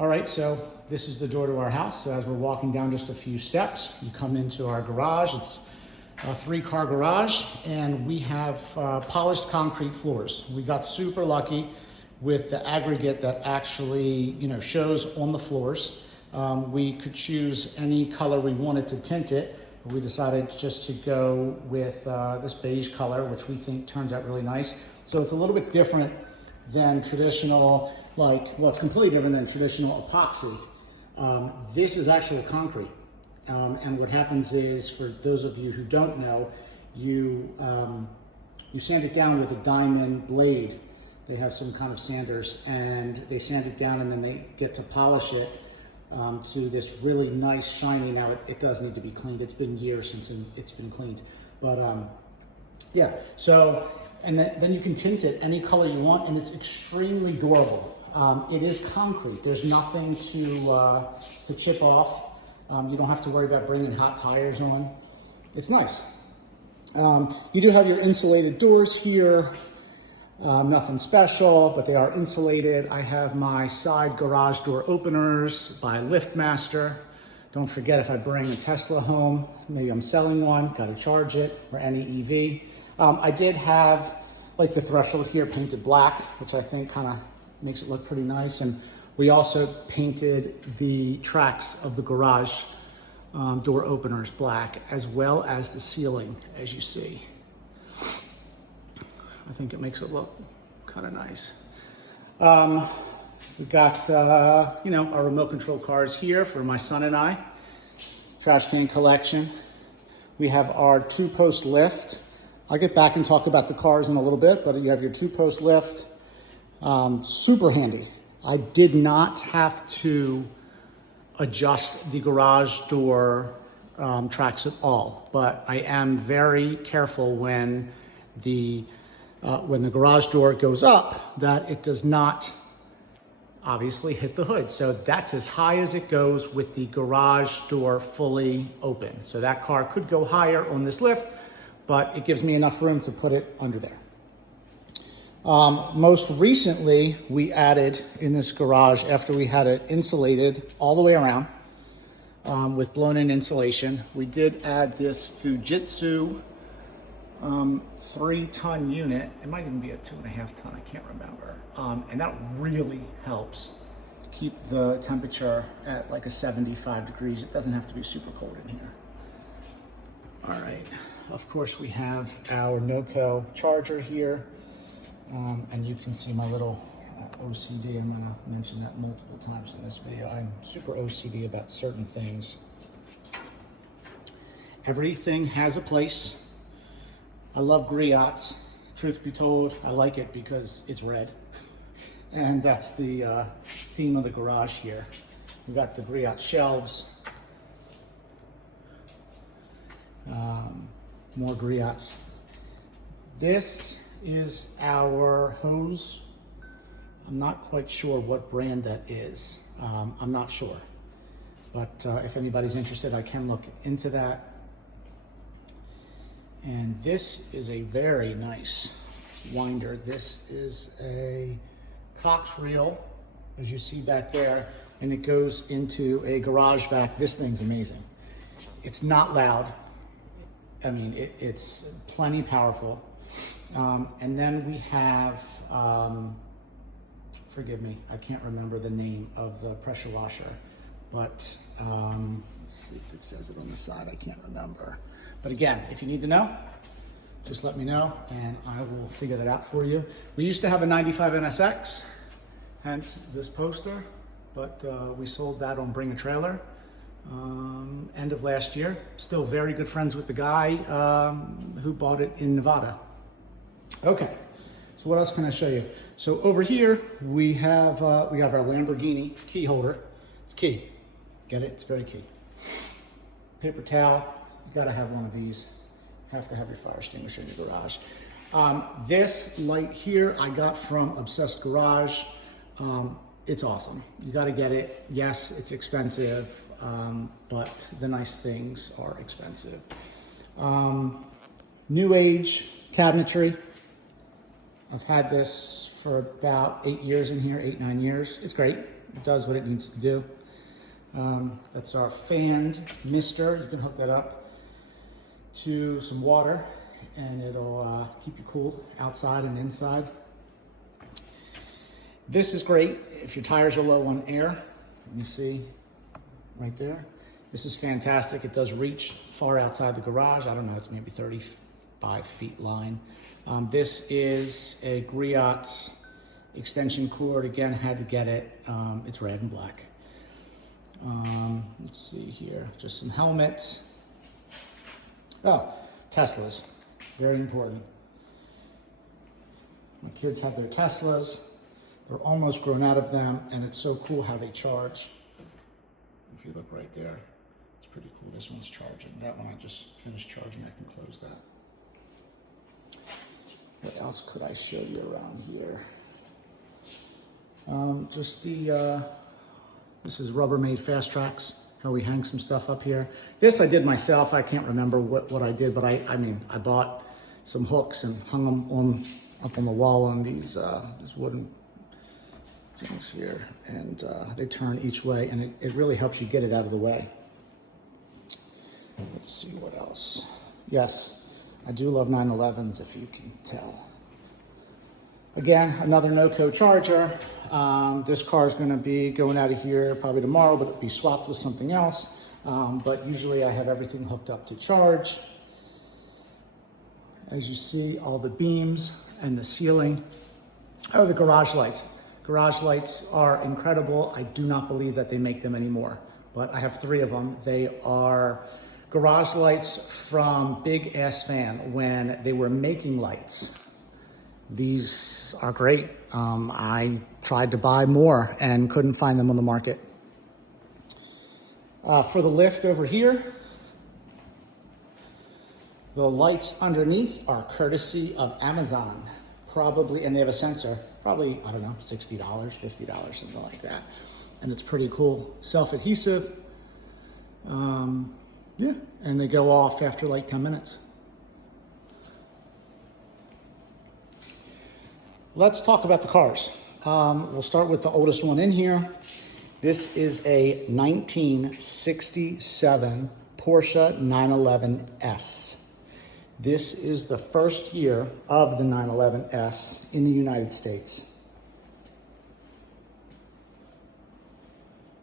All right, so this is the door to our house. So as we're walking down just a few steps, you come into our garage. It's a 3-car garage, and we have polished concrete floors. We got super lucky with the aggregate that actually, shows on the floors. We could choose any color we wanted to tint it, but we decided just to go with this beige color, which we think turns out really nice. So it's a little bit different than traditional, it's completely different than traditional epoxy. This is actually concrete. And what happens is, for those of you who don't know, you sand it down with a diamond blade. They have some kind of sanders, and they sand it down, and then they get to polish it to this really nice shiny. Now it does need to be cleaned. It's been years since it's been cleaned, but yeah. So, and then you can tint it any color you want, and it's extremely durable. It is concrete. There's nothing to chip off. You don't have to worry about bringing hot tires on. It's nice. You do have your insulated doors here. Nothing special, but they are insulated. I have my side garage door openers by LiftMaster. Don't forget, if I bring a Tesla home, maybe I'm selling one, got to charge it, or any EV. I did have the threshold here painted black, which I think kind of makes it look pretty nice. And we also painted the tracks of the garage door openers black, as well as the ceiling, as you see. I think it makes it look kind of nice. We got, our remote control cars here for my son and I. Trash can collection. We have our 2-post lift. I'll get back and talk about the cars in a little bit, but you have your 2-post lift. Super handy. I did not have to adjust the garage door tracks at all, but I am very careful when the garage door goes up that it does not obviously hit the hood. So that's as high as it goes with the garage door fully open. So that car could go higher on this lift, but it gives me enough room to put it under there. Most recently, we added in this garage, after we had it insulated all the way around with blown-in insulation, we did add this Fujitsu 3-ton unit. It might even be a 2.5-ton, I can't remember. And that really helps keep the temperature at a 75 degrees. It doesn't have to be super cold in here. All right, of course we have our NOCO charger here. And you can see my little OCD. I'm gonna mention that multiple times in this video. I'm super OCD about certain things. Everything has a place. I love griots. Truth be told, I like it because it's red. And that's the theme of the garage here. We've got the griot shelves. More griots. This is our hose. I'm not quite sure what brand that is. I'm not sure. But if anybody's interested, I can look into that. And this is a very nice winder. This is a Cox reel, as you see back there, and it goes into a garage vac. This thing's amazing. It's not loud. I mean, it's plenty powerful. And then we have, forgive me, I can't remember the name of the pressure washer, but let's see if it says it on the side. I can't remember. But again, if you need to know, just let me know and I will figure that out for you. We used to have a 95 NSX, hence this poster, but we sold that on Bring a Trailer end of last year. Still very good friends with the guy who bought it in Nevada. Okay, so what else can I show you? So over here we have our Lamborghini key holder. It's key. Get it? It's very key. Paper towel. You gotta have one of these. Have to have your fire extinguisher in your garage. This light here I got from Obsessed Garage. It's awesome. You gotta get it. Yes, it's expensive, but the nice things are expensive. New age cabinetry. I've had this for about 8 years in here, 8, 9 years. It's great. It does what it needs to do. That's our fanned mister. You can hook that up to some water and it'll keep you cool outside and inside. This is great if your tires are low on air. Let me see right there. This is fantastic. It does reach far outside the garage. I don't know, it's maybe 35 feet line. This is a Griot extension cord. Again, had to get it. It's red and black. Let's see here, just some helmets. Oh, Teslas, very important. My kids have their Teslas. They're almost grown out of them, and it's so cool how they charge. If you look right there, it's pretty cool. This one's charging. That one I just finished charging. I can close that. What else could I show you around here? Just the, this is Rubbermaid Fast Tracks, how we hang some stuff up here. This I did myself. I can't remember what I did, but I mean, I bought some hooks and hung them up on the wall on these wooden things here, and they turn each way, and it really helps you get it out of the way. Let's see what else. Yes, I do love 911s, if you can tell. Again, another no-code charger. This car is going to be going out of here probably tomorrow, but it'll be swapped with something else. But usually I have everything hooked up to charge. As you see, all the beams and the ceiling. Oh, the garage lights. Garage lights are incredible. I do not believe that they make them anymore, but I have 3 of them. They are garage lights from Big Ass Fan when they were making lights. These are great. I tried to buy more and couldn't find them on the market. For the lift over here, the lights underneath are courtesy of Amazon. Probably, and they have a sensor, probably, I don't know, $60, $50, something like that. And it's pretty cool. Self-adhesive. Yeah, and they go off after like 10 minutes. Let's talk about the cars. We'll start with the oldest one in here. This is a 1967 Porsche 911S. This is the first year of the 911S in the United States.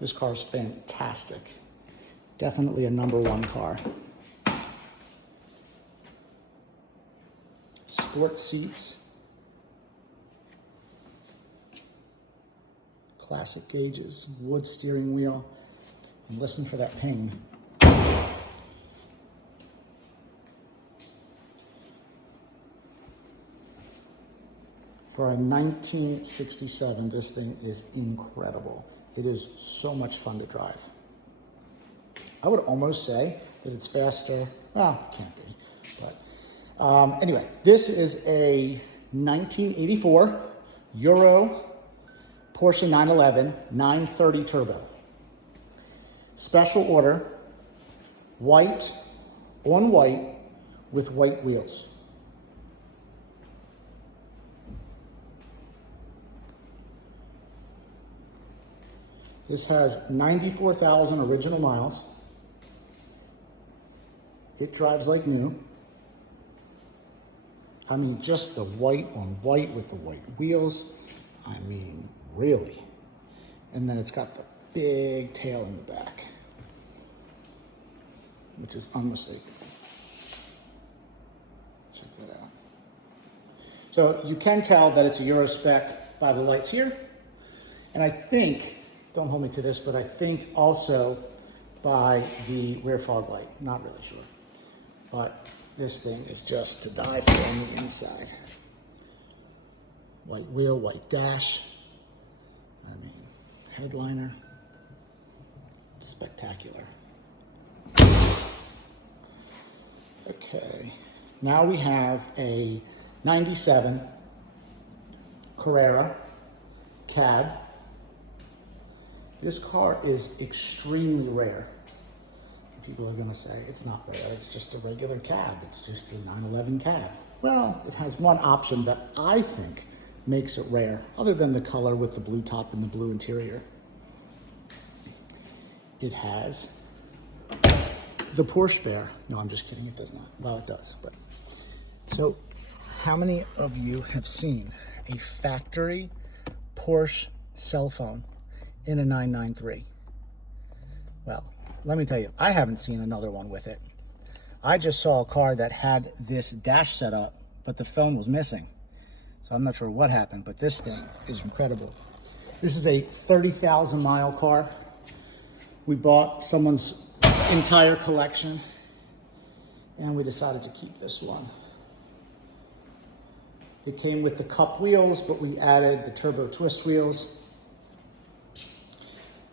This car is fantastic. Definitely a #1 car. Sport seats. Classic gauges, wood steering wheel. And listen for that ping. For a 1967, this thing is incredible. It is so much fun to drive. I would almost say that it's faster. Well, it can't be. But anyway, this is a 1984 Euro Porsche 911 930 Turbo. Special order, white on white with white wheels. This has 94,000 original miles. It drives like new. I mean, just the white on white with the white wheels. I mean, really. And then it's got the big tail in the back, which is unmistakable. Check that out. So you can tell that it's a Euro spec by the lights here. And I think, don't hold me to this, but I think also by the rear fog light. Not really sure. But this thing is just to die for on the inside. White wheel, white dash. I mean, headliner. Spectacular. Okay, now we have a 97 Carrera cab. This car is extremely rare. People are gonna say it's not rare, it's just a regular cab. It's just a 911 cab. Well, it has one option that I think makes it rare, other than the color with the blue top and the blue interior. it has the Porsche spare. No, I'm just kidding, it does not. Well, it does, but. So, how many of you have seen a factory Porsche cell phone in a 993? Well, let me tell you, I haven't seen another one with it. I just saw a car that had this dash set up, but the phone was missing. So I'm not sure what happened, but this thing is incredible. This is a 30,000 mile car. We bought someone's entire collection and we decided to keep this one. It came with the cup wheels, but we added the turbo twist wheels.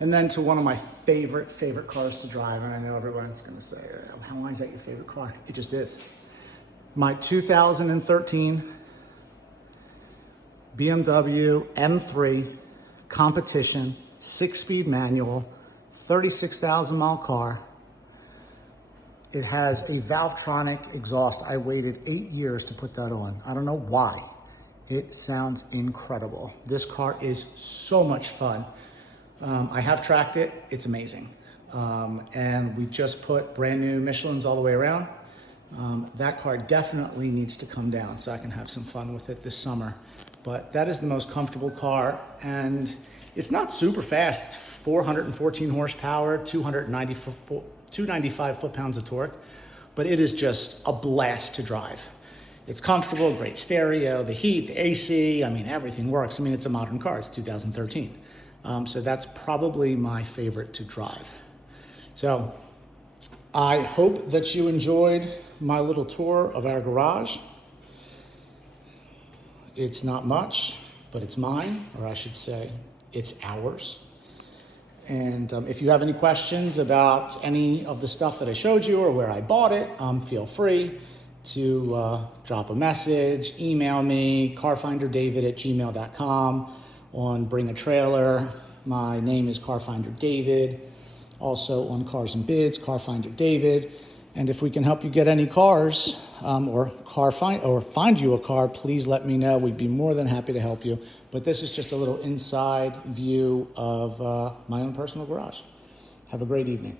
And then to one of my favorite cars to drive, and I know everyone's gonna say, why is that your favorite car? It just is. My 2013 BMW M3 competition, 6-speed manual, 36,000 mile car. It has a Valvetronic exhaust. I waited 8 years to put that on. I don't know why. It sounds incredible. This car is so much fun. I have tracked it, it's amazing. And we just put brand new Michelins all the way around. That car definitely needs to come down so I can have some fun with it this summer. But that is the most comfortable car, and it's not super fast. It's 414 horsepower, 295 foot-pounds of torque, but it is just a blast to drive. It's comfortable, great stereo, the heat, the AC, I mean, everything works. I mean, it's a modern car, it's 2013. So that's probably my favorite to drive. So I hope that you enjoyed my little tour of our garage. It's not much, but it's mine, or I should say, it's ours. And if you have any questions about any of the stuff that I showed you or where I bought it, feel free to drop a message, email me, carfinderdavid@gmail.com. On Bring a Trailer, my name is Carfinder David. Also on Cars and Bids, Carfinder David. And if we can help you get any cars or find you a car, please let me know. We'd be more than happy to help you. But this is just a little inside view of my own personal garage. Have a great evening.